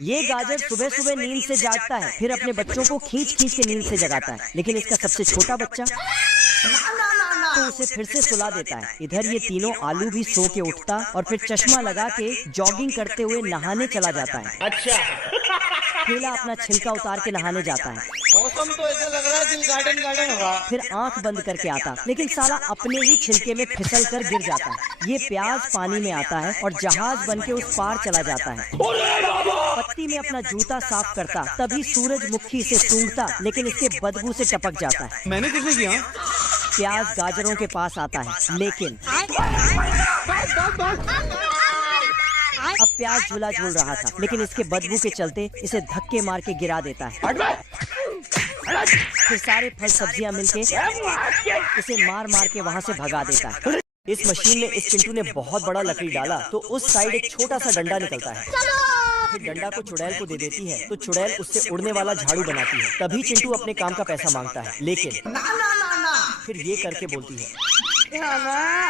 ये गाजर सुबह सुबह नींद से जागता है, फिर अपने बच्चों को खींच खींच के नींद से जगाता है, लेकिन इसका सबसे छोटा बच्चा तो उसे फिर से सुला देता है। इधर ये तीनों आलू भी सो के उठता और फिर चश्मा लगा के जॉगिंग करते हुए नहाने चला जाता है। अच्छा, केला अपना छिलका उतार के नहाने जाता है। मौसम तो ऐसा लग रहा है दिल गार्डन गार्डन होगा। फिर आंख बंद करके आता, लेकिन साला अपने ही छिलके में फिसल कर गिर जाता है। ये प्याज पानी में आता है और जहाज बन के उस पार चला जाता है। पत्ती में अपना जूता साफ करता, तभी सूरजमुखी से सूंघता, लेकिन इसके बदबू से टपक जाता है। मैंने कुछ नहीं किया। प्याज गाजरों के पास आता है, लेकिन अब प्याज झूला झूल रहा था, लेकिन इसके बदबू के चलते इसे धक्के मार के गिरा देता है। फिर सारे फल सब्जियां मिलके इसे मार मार के वहाँ से भगा देता है। इस मशीन में इस चिंटू ने बहुत बड़ा लकड़ी डाला तो उस साइड एक छोटा सा डंडा निकलता है। फिर डंडा को चुड़ैल को दे देती है तो चुड़ैल उससे उड़ने वाला झाड़ू बनाती है। तभी चिंटू अपने काम का पैसा मांगता है, लेकिन फिर ये करके बोलती है।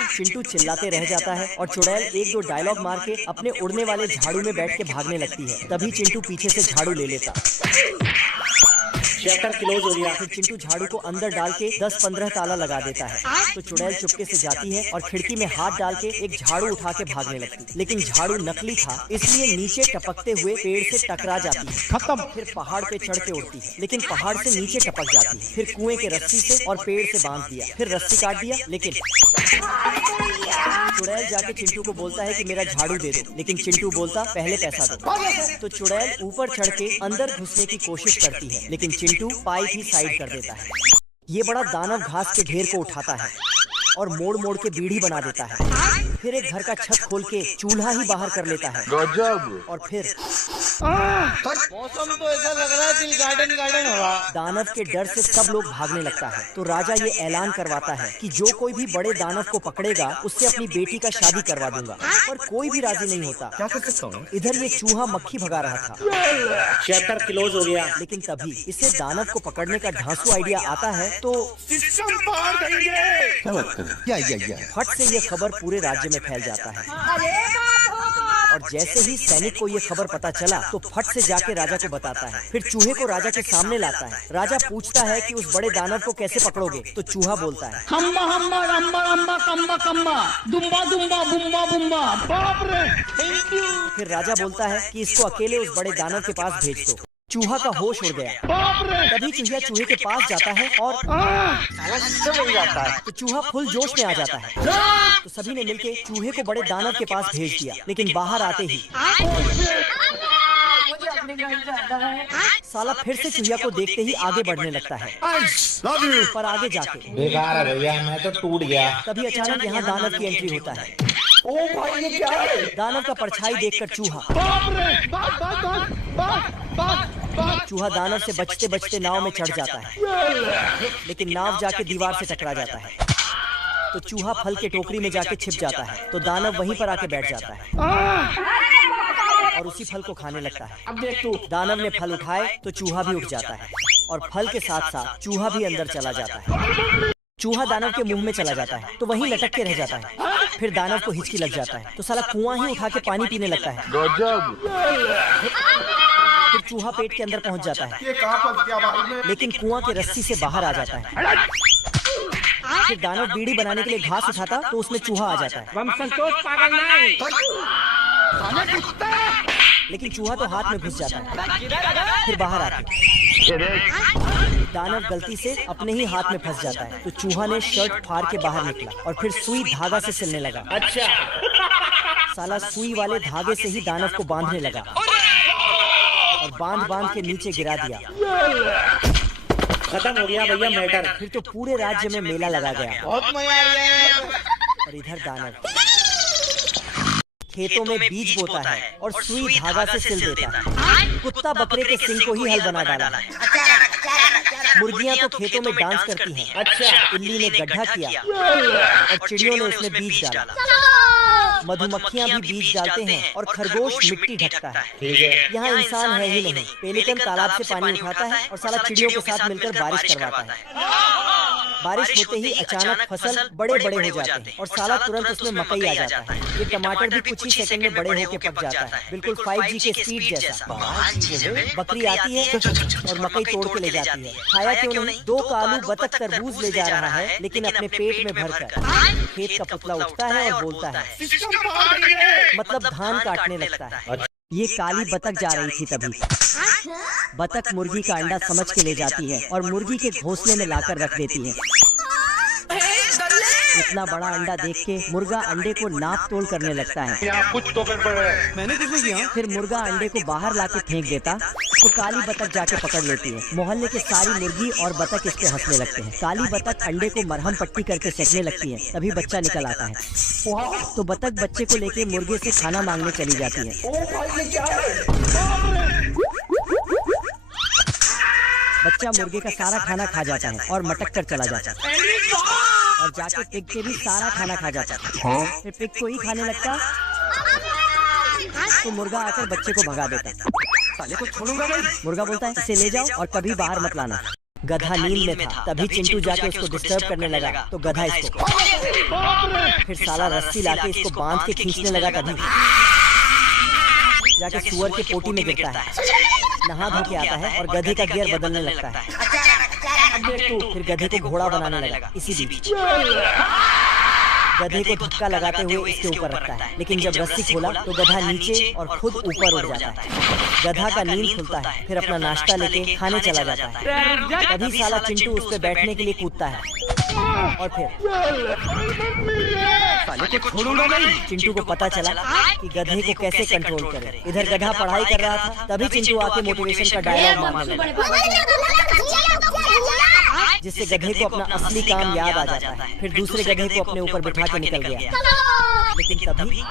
चिंटू चिल्लाते रह जाता है और चुड़ैल एक दो डायलॉग मार के अपने उड़ने वाले झाड़ू में बैठ के भागने लगती है। तभी चिंटू पीछे से झाड़ू ले लेता। शटर क्लोज हो गया। फिर चिंटू झाड़ू को अंदर डाल के 10-15 ताला लगा देता है। तो चुड़ैल चुपके से जाती है और खिड़की में हाथ डाल के एक झाड़ू उठा के भागने लगती, लेकिन झाड़ू नकली था इसलिए नीचे टपकते हुए पेड़ से टकरा जाती है। खत्म। फिर पहाड़ पे चढ़ के उड़ती है, लेकिन पहाड़ से नीचे टपक जाती है। फिर कुएं के रस्सी से और पेड़ से बांध दिया, फिर रस्सी काट दिया, लेकिन चुड़ैल जाके चिंटू को बोलता है कि मेरा झाड़ू दे दो, लेकिन चिंटू बोलता पहले पैसा दो। तो चुड़ैल ऊपर चढ़ के अंदर घुसने की कोशिश करती है, लेकिन चिंटू पाइप ही साइड कर देता है। ये बड़ा दानव घास के ढेर को उठाता है और मोड़ मोड़ के बीड़ी बना देता है। फिर एक घर का छत खोल के चूल्हा ही बाहर कर लेता है। गजब। और फिर मौसम तो ऐसा लग रहा है दिल गार्डन गार्डन होगा। दानव के डर से सब लोग भागने लगता है। तो राजा ये ऐलान करवाता है कि जो कोई भी बड़े दानव को पकड़ेगा उससे अपनी बेटी का शादी करवा दूंगा, पर कोई भी राजी नहीं होता। क्या कर सकता हूँ? इधर ये चूहा मक्खी भगा रहा था। शटर क्लोज हो गया। लेकिन तभी इसे दानव को पकड़ने का धांसू आइडिया आता है तो सिस्टम पार देंगे। फट से ये खबर पूरे राज्य में फैल जाता है। और जैसे ही सैनिक को ये खबर पता चला तो फट से जाके राजा को बताता है। फिर चूहे को राजा के सामने लाता है। राजा पूछता है कि उस बड़े दानव को कैसे पकड़ोगे? तो चूहा बोलता है हम्बा हम्बा रम्बा रम्बा कम्बा कम्बा दुम्बा दुम्बा बुम्बा बुम्बा। बाप रे, थैंक यू। फिर राजा बोलता है कि इसको अकेले उस बड़े दानव के पास भेज दो। चूहा का होश उड़ गया। बाप रे। तभी चूहिया चूहे के पास जाता है और जाता है। तो चूहा फुल जोश में आ जाता है। तो सभी ने मिलके चूहे को बड़े दानव के पास भेज दिया, लेकिन बाहर आते ही साला फिर से चूहिया को देखते ही आगे बढ़ने लगता है। पर आगे जाके बेकार है भैया, मैं तो टूट गया। तभी अचानक यहाँ दानव की एंट्री होता है। ओ भाई, ये क्या है? दानव का परछाई देखकर चूहा चूहा दानव से बचते बचते नाव में चढ़ जाता है, लेकिन नाव जाके दीवार से टकरा जाता है। तो चूहा फल के टोकरी में जाके छिप जाता है। तो दानव वहीं पर आके बैठ जाता है और उसी फल को खाने लगता है। अब देख तू। दानव ने फल उठाए तो चूहा भी उठ जाता है और फल के साथ साथ चूहा भी अंदर चला जाता है। चूहा दानव के मुंह में चला जाता है तो वहीं लटक के रह जाता है। फिर दानव को हिचकी लग जाता है तो साला कुआं ही उठा के पानी पीने लगता है। फिर चूहा पेट के अंदर पहुंच जाता है, ये कहाँ फंस गया भाई मैं? लेकिन कुआं की रस्सी से बाहर आ जाता है। फिर दानव बीड़ी बनाने के लिए घास उठाता तो उसमें चूहा आ जाता है। हम संतोष पागल नहीं। लेकिन चूहा तो हाथ में घुस जाता है। फिर बाहर आके दानव गलती से अपने ही हाथ में फंस जाता है। तो चूहा ने शर्ट फाड़ के बाहर निकला और फिर सुई धागा से सिलने लगा। अच्छा, साला सुई वाले धागे से ही दानव को बांधने लगा और बांध बांध के नीचे गिरा दिया। खत्म हो गया भैया मैटर। फिर तो पूरे राज्य में मेला लगा गया। बहुत मजा आ रहा है। और इधर दानव खेतों में बीज बोता है और सुई धागा से सिल देता है। कुत्ता बकरे के सिंग को ही हल बना डाला। मुर्गियां तो खेतों में डांस करती हैं। अच्छा, इल्ली ने गड्ढा किया और चिड़ियों ने उसमें बीज डाला। मधुमक्खियां भी बीज डालते हैं और खरगोश मिट्टी ढकता है। ठीक है। यहाँ इंसान है ही नहीं। पेलिकन तालाब से पानी उठाता है और साला चिड़ियों के साथ मिलकर बारिश करवाता है। बारिश होते ही अचानक फसल बड़े बड़े हो जाते हैं और साला तुरंत उसमें मकई आ जाता है। ये टमाटर भी कुछ ही सेकंड में बड़े होकर पक जाता है, बिल्कुल 5G के स्पीड जैसा। बकरी आती है और मकई तोड़ के ले जाती है। खाया क्यों नहीं? 2 कालू बतख तरबूज ले जा रहा है, लेकिन अपने पेट में भरकर। खेत का पुतला उठता है और बोलता है, मतलब धान काटने लगता है। ये काली बतख जा रही थी तभी बतख मुर्गी का अंडा समझ के ले जाती है और मुर्गी के घोंसले में लाकर रख देती है। इतना बड़ा अंडा देख के मुर्गा अंडे को नाप तोल करने लगता है। कुछ तो गड़बड़ है। मैंने कुछ नहीं किया। फिर मुर्गा अंडे को बाहर लाके फेंक देता तो काली बतख जाके पकड़ लेती है। मोहल्ले के सारी मुर्गी और बतख इस पे हंसने लगते हैं। काली बतख अंडे को मरहम पट्टी करके सेकने लगती है, तभी बच्चा निकल आता है। तो बतख बच्चे को लेके मुर्गे से खाना मांगने चली जाती है। बच्चा मुर्गे का सारा खाना खा जाता है और मटक कर चला जाता है और जाके पिग के भी सारा खाना खा जाता है। फिर पिग को ही खाने लगता तो मुर्गा आकर बच्चे को भगा देता। साले को छोड़ूंगा नहीं। मुर्गा बोलता है, इसे ले जाओ और कभी बाहर मत लाना। गधा नींद में था, तभी चिंटू जाके उसको डिस्टर्ब करने लगा तो गधा इसको, फिर साला रस्सी लाके इसको बांध के खींचने लगा, तभी जाके सुअर के पोटी में गिरता है। नहा धो के आता है और गधे का गियर बदलने लगता है। फिर गधे को घोड़ा बनाने लगा। इसी बीच गधे को धक्का लगाते हुए इसके ऊपर रखता है, लेकिन जब रस्सी खोला तो गधा नीचे और खुद ऊपर उड़ जाता है। गधा का नींद खुलता है, फिर अपना नाश्ता लेके खाने चला जाता है। तभी साला चिंटू उस पे बैठने के लिए कूदता है और फिर साले को छोड़ूंगा नहीं। चिंटू को पता चला कि गधे को कैसे कंट्रोल करे। इधर गधा पढ़ाई कर रहा था, तभी चिंटू आके मोटिवेशन का डायलॉग मारने लगा, जिससे गधे को अपना असली काम याद आ जाता है। फिर दूसरे गधे को अपने ऊपर बिठा के निकल गया, लेकिन तभी